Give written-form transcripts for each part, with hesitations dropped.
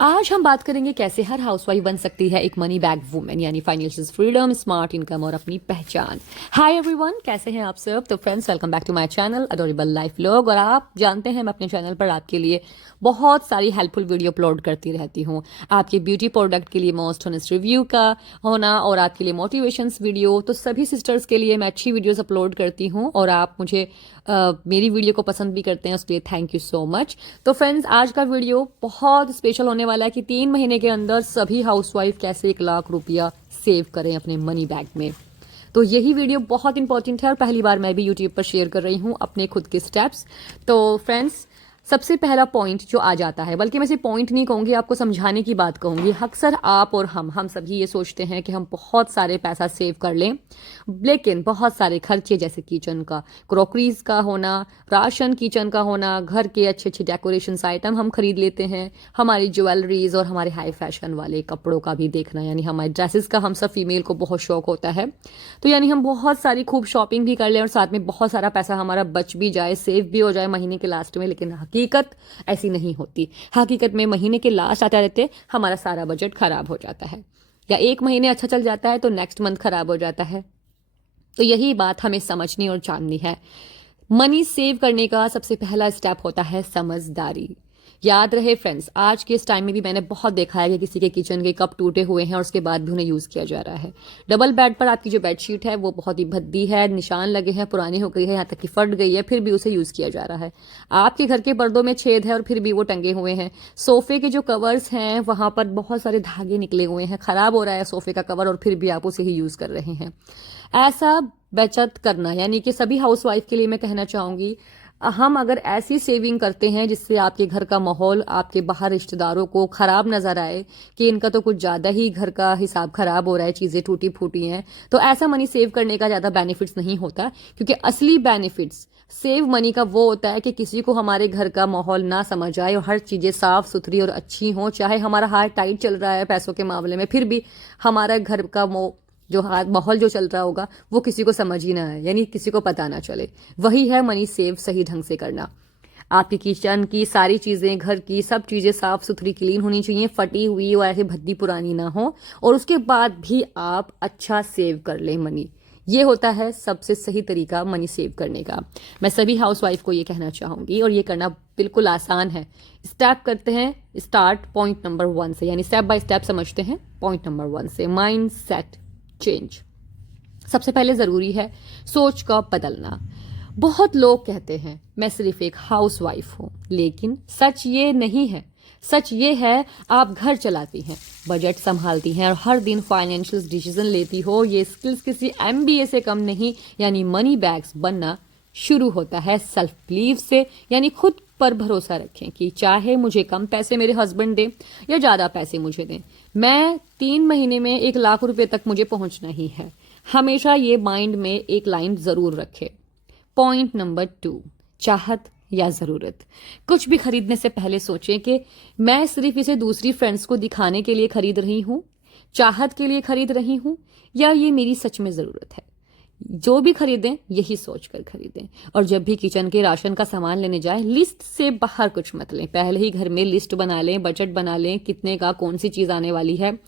आज हम बात करेंगे कैसे हर हाउसवाइफ बन सकती है एक मनी बैग वुमेन, यानी फाइनेंशियल फ्रीडम, स्मार्ट इनकम और अपनी पहचान। हाय एवरीवन, कैसे हैं आप सब? तो friends, welcome back to my channel adorable life vlog. और आप जानते हैं मैं अपने चैनल पर आपके लिए बहुत सारी हेल्पफुल वीडियो अपलोड करती रहती हूँ। आपके ब्यूटी प्रोडक्ट के लिए मोस्ट ऑनेस्ट रिव्यू का होना और आपके लिए मोटिवेशंस वीडियो, तो सभी सिस्टर्स के लिए मैं अच्छी वीडियोस अपलोड करती हूँ और आप मुझे मेरी वीडियो को पसंद भी करते हैं, उसके लिए थैंक यू सो मच। तो फ्रेंड्स, आज का वीडियो बहुत स्पेशल होने वाला है कि 3 महीने के अंदर सभी हाउसवाइफ कैसे 1 लाख रुपया सेव करें अपने मनी बैग में। तो यही वीडियो बहुत इंपॉर्टेंट है और पहली बार मैं भी यूट्यूब पर शेयर कर रही हूँ अपने खुद के स्टेप्स। तो फ्रेंड्स, सबसे पहला पॉइंट जो आ जाता है, बल्कि मैं इसे पॉइंट नहीं कहूंगी, आपको समझाने की बात कहूंगी। अक्सर आप और हम सभी ये सोचते हैं कि हम बहुत सारे पैसा सेव कर लें, लेकिन बहुत सारे खर्चे जैसे किचन का, क्रॉकरीज का होना, राशन किचन का होना, घर के अच्छे अच्छे डेकोरेशन आइटम हम खरीद लेते हैं, हमारी ज्वेलरीज और हमारे हाई फैशन वाले कपड़ों का भी देखना, यानी हमारे ड्रेसेस का हम सब फीमेल को बहुत शौक होता है। तो यानी हम बहुत सारी खूब शॉपिंग भी कर लें और साथ में बहुत सारा पैसा हमारा बच भी जाए, सेव भी हो जाए महीने के लास्ट में। लेकिन हकीकत ऐसी नहीं होती। हकीकत में महीने के लास्ट आते रहते हमारा सारा बजट खराब हो जाता है, या एक महीने अच्छा चल जाता है तो नेक्स्ट मंथ खराब हो जाता है। तो यही बात हमें समझनी और जाननी है। मनी सेव करने का सबसे पहला स्टेप होता है समझदारी। याद रहे फ्रेंड्स, आज के इस टाइम में भी मैंने बहुत देखा है कि किसी के किचन के कप टूटे हुए हैं और उसके बाद भी उन्हें यूज किया जा रहा है। डबल बेड पर आपकी जो बेडशीट है वो बहुत ही भद्दी है, निशान लगे हैं, पुरानी हो गई है, यहाँ तक कि फट गई है, फिर भी उसे यूज किया जा रहा है। आपके घर के पर्दों में छेद है और फिर भी वो टंगे हुए हैं। सोफे के जो कवर्स हैं वहां पर बहुत सारे धागे निकले हुए हैं, खराब हो रहा है सोफे का कवर और फिर भी आप उसे ही यूज कर रहे हैं। ऐसा बचत करना, यानी कि सभी हाउसवाइफ के लिए मैं कहना चाहूंगी, हम अगर ऐसी सेविंग करते हैं जिससे आपके घर का माहौल आपके बाहर रिश्तेदारों को खराब नजर आए कि इनका तो कुछ ज्यादा ही घर का हिसाब खराब हो रहा है, चीजें टूटी फूटी हैं, तो ऐसा मनी सेव करने का ज्यादा बेनिफिट्स नहीं होता। क्योंकि असली बेनिफिट्स सेव मनी का वो होता है कि किसी को हमारे घर का माहौल ना समझ आए और हर चीजें साफ सुथरी और अच्छी हों। चाहे हमारा हाथ टाइट चल रहा है पैसों के मामले में, फिर भी हमारा घर का जो हाथ माहौल जो चल रहा होगा वो किसी को समझ ही ना आए, यानी किसी को पता ना चले। वही है मनी सेव सही ढंग से करना। आपकी किचन की सारी चीजें, घर की सब चीजें साफ सुथरी क्लीन होनी चाहिए, फटी हुई और ऐसे भद्दी पुरानी ना हो, और उसके बाद भी आप अच्छा सेव कर लें मनी। ये होता है सबसे सही तरीका मनी सेव करने का। मैं सभी हाउसवाइफ को ये कहना चाहूंगी, और ये करना बिल्कुल आसान है। स्टेप करते हैं, स्टार्ट पॉइंट नंबर 1 से, यानी स्टेप बाय स्टेप समझते हैं। पॉइंट नंबर 1 से, माइंड सेट चेंज। सबसे पहले जरूरी है सोच का बदलना। बहुत लोग कहते हैं मैं सिर्फ एक हाउसवाइफ हूं, लेकिन सच ये नहीं है। सच ये है आप घर चलाती हैं, बजट संभालती हैं और हर दिन फाइनेंशियल डिसीजन लेती हो। ये स्किल्स किसी एमबीए से कम नहीं। यानी मनी बैग्स बनना शुरू होता है सेल्फ बिलीव से, यानी खुद पर भरोसा रखें कि चाहे मुझे कम पैसे मेरे हस्बैंड दें या ज्यादा पैसे मुझे दें, मैं 3 महीने में 1 लाख रुपए तक मुझे पहुंचना ही है। हमेशा ये माइंड में एक लाइन जरूर रखें। पॉइंट नंबर 2, चाहत या जरूरत। कुछ भी खरीदने से पहले सोचें कि मैं सिर्फ इसे दूसरी फ्रेंड्स को दिखाने के लिए खरीद रही हूं, चाहत के लिए खरीद रही हूं, या ये मेरी सच में जरूरत है। जो भी खरीदें यही सोच कर खरीदें। और जब भी किचन के राशन का सामान लेने जाएं, लिस्ट से बाहर कुछ मत लें। पहले ही घर में लिस्ट बना लें, बजट बना लें, कितने का कौन सी चीज आने वाली है,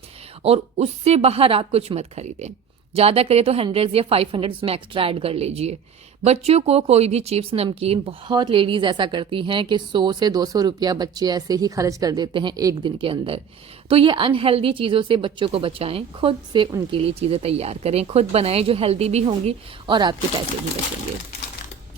और उससे बाहर आप कुछ मत खरीदें। ज्यादा करे तो 100 या 500 में एक्स्ट्रा ऐड कर लीजिए। बच्चों को कोई भी चिप्स नमकीन, बहुत लेडीज ऐसा करती हैं कि 100 से 200 रुपया बच्चे ऐसे ही खर्च कर देते हैं एक दिन के अंदर। तो ये अनहेल्दी चीजों से बच्चों को बचाएं, खुद से उनके लिए चीजें तैयार करें, खुद बनाएं जो हेल्दी भी होंगी और आपके पैसे भी बचेंगे।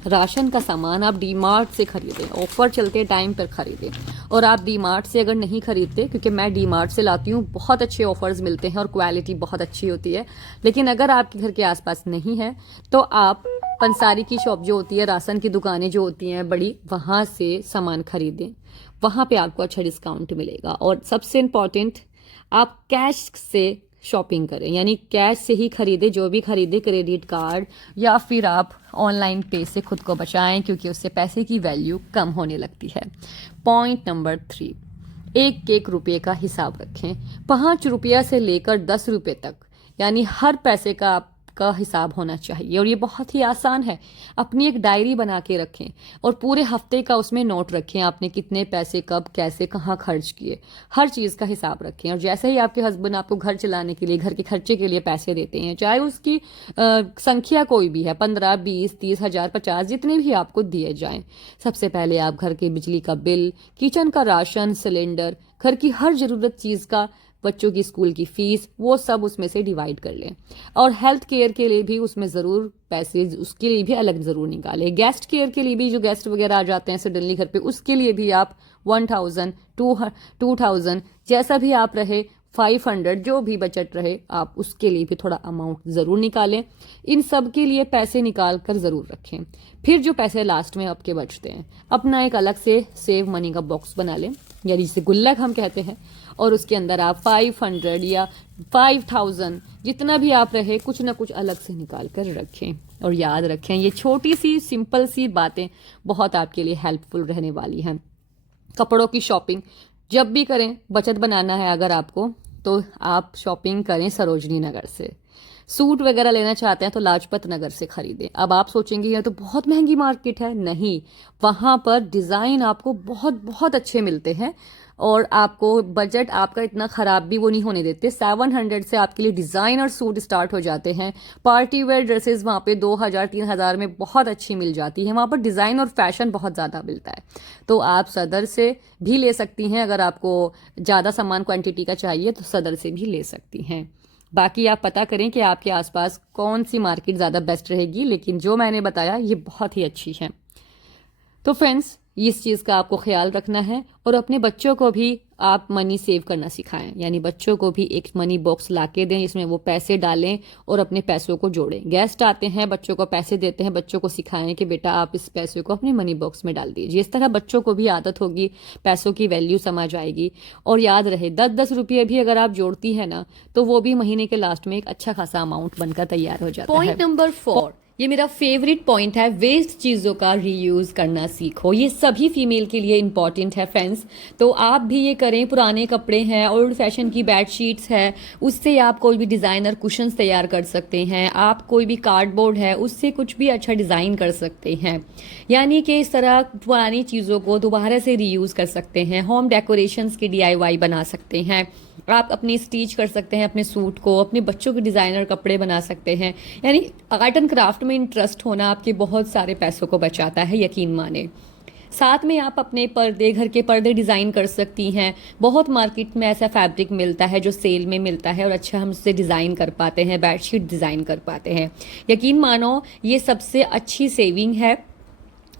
राशन का सामान आप डी मार्ट से खरीदें, ऑफर चलते टाइम पर खरीदें। और आप डी मार्ट से अगर नहीं खरीदते, क्योंकि मैं डी मार्ट से लाती हूँ, बहुत अच्छे ऑफर्स मिलते हैं और क्वालिटी बहुत अच्छी होती है, लेकिन अगर आपके घर के आसपास नहीं है तो आप पंसारी की शॉप जो होती है, राशन की दुकानें जो होती हैं बड़ी, वहां से सामान खरीदें। वहां पे आपको अच्छा डिस्काउंट मिलेगा। और सबसे इम्पॉर्टेंट, आप कैश से शॉपिंग करें, यानी कैश से ही खरीदे। जो भी खरीदे, क्रेडिट कार्ड या फिर आप ऑनलाइन पे से खुद को बचाएं, क्योंकि उससे पैसे की वैल्यू कम होने लगती है। पॉइंट नंबर 3, एक रुपये का हिसाब रखें। 5 रुपया से लेकर 10 रुपये तक, यानी हर पैसे का आप का हिसाब होना चाहिए और ये बहुत ही आसान है। अपनी एक डायरी बना के रखें और पूरे हफ्ते का उसमें नोट रखें, आपने कितने पैसे कब कैसे कहाँ खर्च किए, हर चीज़ का हिसाब रखें। और जैसे ही आपके हस्बैंड आपको घर चलाने के लिए, घर के खर्चे के लिए पैसे देते हैं, चाहे उसकी संख्या कोई भी है, 15, 20, 30,000, 50, जितने भी आपको दिए जाएं, सबसे पहले आप घर के बिजली का बिल, किचन का राशन, सिलेंडर, घर की हर जरूरत चीज़ का, बच्चों की स्कूल की फीस, वो सब उसमें से डिवाइड कर लें। और हेल्थ केयर के लिए भी उसमें ज़रूर पैसे, उसके लिए भी अलग ज़रूर निकालें। गेस्ट केयर के लिए भी, जो गेस्ट वगैरह आ जाते हैं सडनली घर पे, उसके लिए भी आप 1000, 2000, जैसा भी आप रहे, 500, जो भी बजट रहे, आप उसके लिए भी थोड़ा अमाउंट ज़रूर निकालें। इन सब के लिए पैसे निकाल कर ज़रूर रखें। फिर जो पैसे लास्ट में आपके बचते हैं, अपना एक अलग से सेव मनी का बॉक्स बना लें, यानी जिसे गुल्लक हम कहते हैं, और उसके अंदर आप 500 या 5000, जितना भी आप रहे, कुछ ना कुछ अलग से निकाल कर रखें। और याद रखें, ये छोटी सी सिंपल सी बातें बहुत आपके लिए हेल्पफुल रहने वाली हैं। कपड़ों की शॉपिंग जब भी करें, बचत बनाना है अगर आपको, तो आप शॉपिंग करें सरोजनी नगर से। सूट वगैरह लेना चाहते हैं तो लाजपत नगर से खरीदें। अब आप सोचेंगे ये तो बहुत महंगी मार्केट है, नहीं, वहां पर डिज़ाइन आपको बहुत बहुत अच्छे मिलते हैं और आपको बजट आपका इतना ख़राब भी वो नहीं होने देते। 700 से आपके लिए डिज़ाइनर सूट स्टार्ट हो जाते हैं। पार्टी वेयर ड्रेसेस वहाँ पे 2000, 3000 में बहुत अच्छी मिल जाती है। वहाँ पर डिज़ाइन और फैशन बहुत ज़्यादा मिलता है। तो आप सदर से भी ले सकती हैं, अगर आपको ज़्यादा सामान क्वांटिटी का चाहिए तो सदर से भी ले सकती हैं। बाकी आप पता करें कि आपके आसपास कौन सी मार्केट ज़्यादा बेस्ट रहेगी, लेकिन जो मैंने बताया ये बहुत ही अच्छी है। तो फ्रेंड्स, इस चीज़ का आपको ख्याल रखना है और अपने बच्चों को भी आप मनी सेव करना सिखाएं, यानी बच्चों को भी एक मनी बॉक्स ला के दें जिसमें वो पैसे डालें और अपने पैसों को जोड़ें। गेस्ट आते हैं, बच्चों को पैसे देते हैं, बच्चों को सिखाएं कि बेटा आप इस पैसे को अपने मनी बॉक्स में डाल दीजिए। इस तरह बच्चों को भी आदत होगी, पैसों की वैल्यू समझ आएगी। और याद रहे, 10-10 रुपये भी अगर आप जोड़ती है ना, तो वो भी महीने के लास्ट में एक अच्छा खासा अमाउंट बनकर तैयार हो जाता है। पॉइंट नंबर 4, ये मेरा फेवरेट पॉइंट है, वेस्ट चीज़ों का रीयूज करना सीखो। ये सभी फीमेल के लिए इंपॉर्टेंट है फ्रेंड्स, तो आप भी ये करें। पुराने कपड़े हैं, ओल्ड फैशन की बेडशीट्स है, उससे आप कोई भी डिज़ाइनर कुशन्स तैयार कर सकते हैं। आप कोई भी कार्डबोर्ड है, उससे कुछ भी अच्छा डिज़ाइन कर सकते हैं। यानी कि इस तरह पुरानी चीज़ों को दोबारा से रीयूज़ कर सकते हैं। होम डेकोरेशंस की DIY बना सकते हैं। आप अपनी स्टिच कर सकते हैं अपने सूट को, अपने बच्चों के डिज़ाइनर कपड़े बना सकते हैं। यानी आर्ट एंड क्राफ्ट में इंटरेस्ट होना आपके बहुत सारे पैसों को बचाता है, यकीन माने। साथ में आप अपने पर्दे, घर के पर्दे डिज़ाइन कर सकती हैं। बहुत मार्केट में ऐसा फैब्रिक मिलता है जो सेल में मिलता है और अच्छा हम उससे डिज़ाइन कर पाते हैं, बेडशीट डिज़ाइन कर पाते हैं। यकीन मानो, ये सबसे अच्छी सेविंग है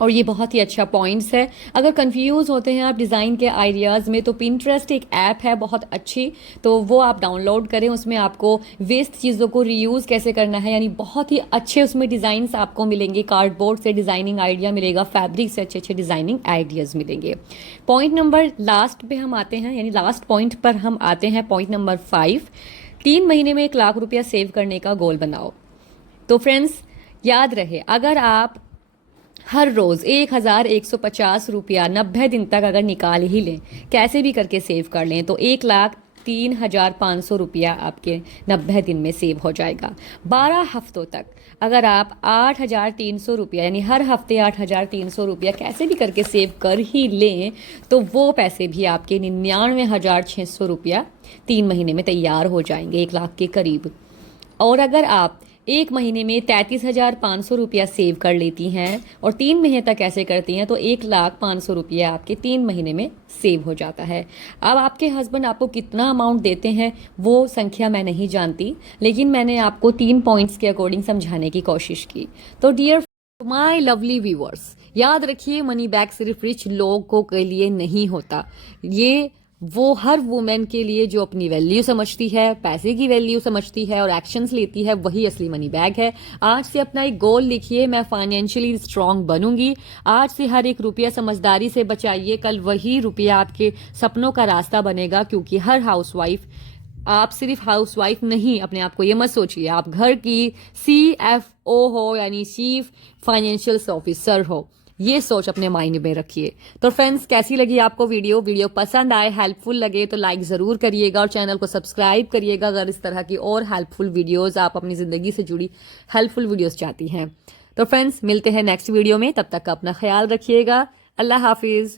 और ये बहुत ही अच्छा पॉइंट्स है। अगर कंफ्यूज होते हैं आप डिज़ाइन के आइडियाज़ में, तो पिंटरेस्ट एक ऐप है बहुत अच्छी, तो वो आप डाउनलोड करें। उसमें आपको वेस्ट चीज़ों को रीयूज़ कैसे करना है, यानी बहुत ही अच्छे उसमें डिज़ाइंस आपको मिलेंगे। कार्डबोर्ड से डिज़ाइनिंग आइडिया मिलेगा, फैब्रिक से अच्छे अच्छे डिज़ाइनिंग आइडियाज़ मिलेंगे। पॉइंट नंबर लास्ट पे हम आते हैं, यानी लास्ट पॉइंट पर हम आते हैं, पॉइंट नंबर 5। 3 महीने में 1 लाख रुपया सेव करने का गोल बनाओ। तो फ्रेंड्स, याद रहे, अगर आप हर रोज़ 1150 रुपया 90 दिन तक अगर निकाल ही लें, कैसे भी करके सेव कर लें, तो 1,03,500 रुपया आपके 90 दिन में सेव हो जाएगा। 12 हफ्तों तक अगर आप 8,300 रुपया, यानी हर हफ्ते 8,300 रुपया कैसे भी करके सेव कर ही लें, तो वो पैसे भी आपके 99,600 रुपया 3 महीने में तैयार हो जाएंगे, 1 लाख के करीब। और अगर आप 1 महीने में 33,500 रुपया सेव कर लेती हैं और 3 महीने तक ऐसे करती हैं, तो 1,05,000 रुपया आपके 3 महीने में सेव हो जाता है। अब आपके हस्बैंड आपको कितना अमाउंट देते हैं वो संख्या मैं नहीं जानती, लेकिन मैंने आपको 3 पॉइंट्स के अकॉर्डिंग समझाने की कोशिश की। तो डियर माय लवली व्यूअर्स, याद रखिए, मनी बैग सिर्फ रिच लोगों के लिए नहीं होता। ये वो हर वुमेन के लिए जो अपनी वैल्यू समझती है, पैसे की वैल्यू समझती है और एक्शंस लेती है, वही असली मनी बैग है। आज से अपना एक गोल लिखिए, मैं फाइनेंशियली स्ट्रांग बनूंगी। आज से हर एक रुपया समझदारी से बचाइए, कल वही रुपया आपके सपनों का रास्ता बनेगा। क्योंकि हर हाउसवाइफ, आप सिर्फ हाउसवाइफ नहीं, अपने आप को ये मत सोचिए, आप घर की CFO हो, यानी चीफ फाइनेंशियल ऑफिसर हो। ये सोच अपने माइंड में रखिए। तो फ्रेंड्स, कैसी लगी आपको वीडियो पसंद आए, हेल्पफुल लगे तो लाइक ज़रूर करिएगा और चैनल को सब्सक्राइब करिएगा अगर इस तरह की और हेल्पफुल वीडियोस आप अपनी ज़िंदगी से जुड़ी हेल्पफुल वीडियोस चाहती हैं। तो फ्रेंड्स, मिलते हैं नेक्स्ट वीडियो में, तब तक का अपना ख्याल रखिएगा। अल्लाह हाफिज़।